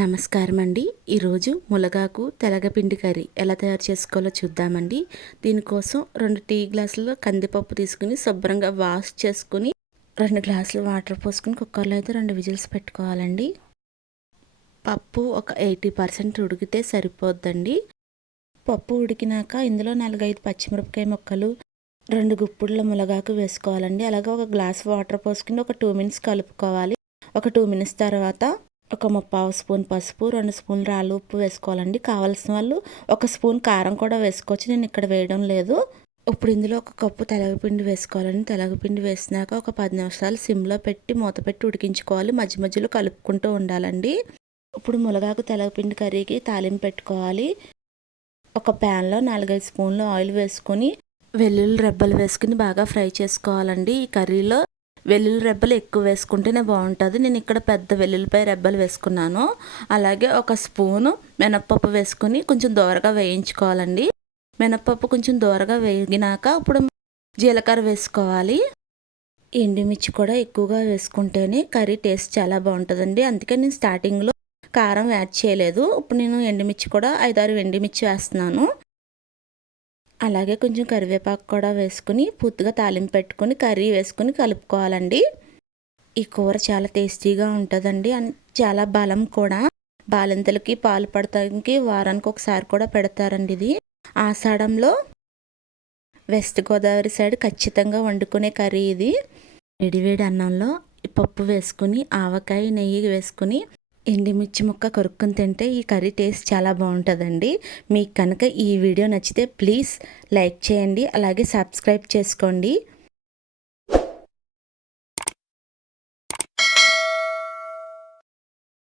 నమస్కారం అండి ఈరోజు ములగాకు తెలగపిండి కర్రీ ఎలా తయారు చేసుకోవాలో చూద్దామండి. దీనికోసం రెండు టీ గ్లాసులు కందిపప్పు తీసుకుని శుభ్రంగా వాష్ చేసుకుని రెండు గ్లాసులు వాటర్ పోసుకుని కుక్కర్లో అయితే రెండు విజిల్స్ పెట్టుకోవాలండి. పప్పు ఒక ఎయిటీ పర్సెంట్ ఉడికితే సరిపోద్దండి. పప్పు ఉడికినాక ఇందులో నాలుగైదు పచ్చిమిరపకాయ ముక్కలు రెండు గుప్పుడుల ములగాకు వేసుకోవాలండి. అలాగే ఒక గ్లాస్ వాటర్ పోసుకుని ఒక టూ మినిట్స్ కలుపుకోవాలి. ఒక టూ మినిట్స్ తర్వాత ఒక ముప్పావు స్పూన్ పసుపు రెండు స్పూన్లు రాళ్ళు ఉప్పు వేసుకోవాలండి. కావాల్సిన వాళ్ళు ఒక స్పూన్ కారం కూడా వేసుకోవచ్చు. నేను ఇక్కడ వేయడం లేదు. ఇప్పుడు ఇందులో ఒక కప్పు తెలగపిండి వేసుకోవాలండి. తెలగపిండి వేసినాక ఒక పది నిమిషాలు సిమ్లో పెట్టి మూత పెట్టి ఉడికించుకోవాలి. మధ్య మధ్యలో కలుపుకుంటూ ఉండాలండి. ఇప్పుడు మునగాకు తెలగపిండి కర్రీకి తాలింపు పెట్టుకోవాలి. ఒక ప్యాన్లో నాలుగైదు స్పూన్లు ఆయిల్ వేసుకొని వెల్లుల్లి రెబ్బలు వేసుకుని బాగా ఫ్రై చేసుకోవాలండి ఈ కర్రీలో. వెల్లుల్లి రెబ్బలు ఎక్కువ వేసుకుంటేనే బాగుంటుంది. నేను ఇక్కడ పెద్ద వెల్లుల్లిపాయ రెబ్బలు వేసుకున్నాను. అలాగే ఒక స్పూను మినప్పప్పు వేసుకుని కొంచెం దోరగా వేయించుకోవాలండి. మినప్పప్పు కొంచెం దోరగా వేగినాక ఇప్పుడు జీలకర్ర వేసుకోవాలి. ఎండుమిర్చి కూడా ఎక్కువగా వేసుకుంటేనే కర్రీ టేస్ట్ చాలా బాగుంటుందండి. అందుకే నేను స్టార్టింగ్లో కారం యాడ్ చేయలేదు. ఇప్పుడు నేను ఎండుమిర్చి కూడా ఐదారు ఎండుమిర్చి వేస్తున్నాను. అలాగే కొంచెం కరివేపాకు కూడా వేసుకుని పూర్తిగా తాలింపు పెట్టుకుని కర్రీ వేసుకుని కలుపుకోవాలండి. ఈ కూర చాలా టేస్టీగా ఉంటుందండి. చాలా బలం కూడా. బాలింతలకి పాలు పడటానికి వారానికి ఒకసారి కూడా పెడతారండి ఇది. ఆషాఢంలో వెస్ట్ గోదావరి సైడ్ ఖచ్చితంగా వండుకునే కర్రీ ఇది. వేడివేడి అన్నంలో పప్పు వేసుకుని ఆవకాయ నెయ్యి వేసుకుని ఎండిమిర్చి ముక్క కొరుక్కుని తింటే ఈ కర్రీ టేస్ట్ చాలా బాగుంటుందండి. మీకు కనుక ఈ వీడియో నచ్చితే ప్లీజ్ లైక్ చేయండి అలాగే సబ్స్క్రైబ్ చేసుకోండి.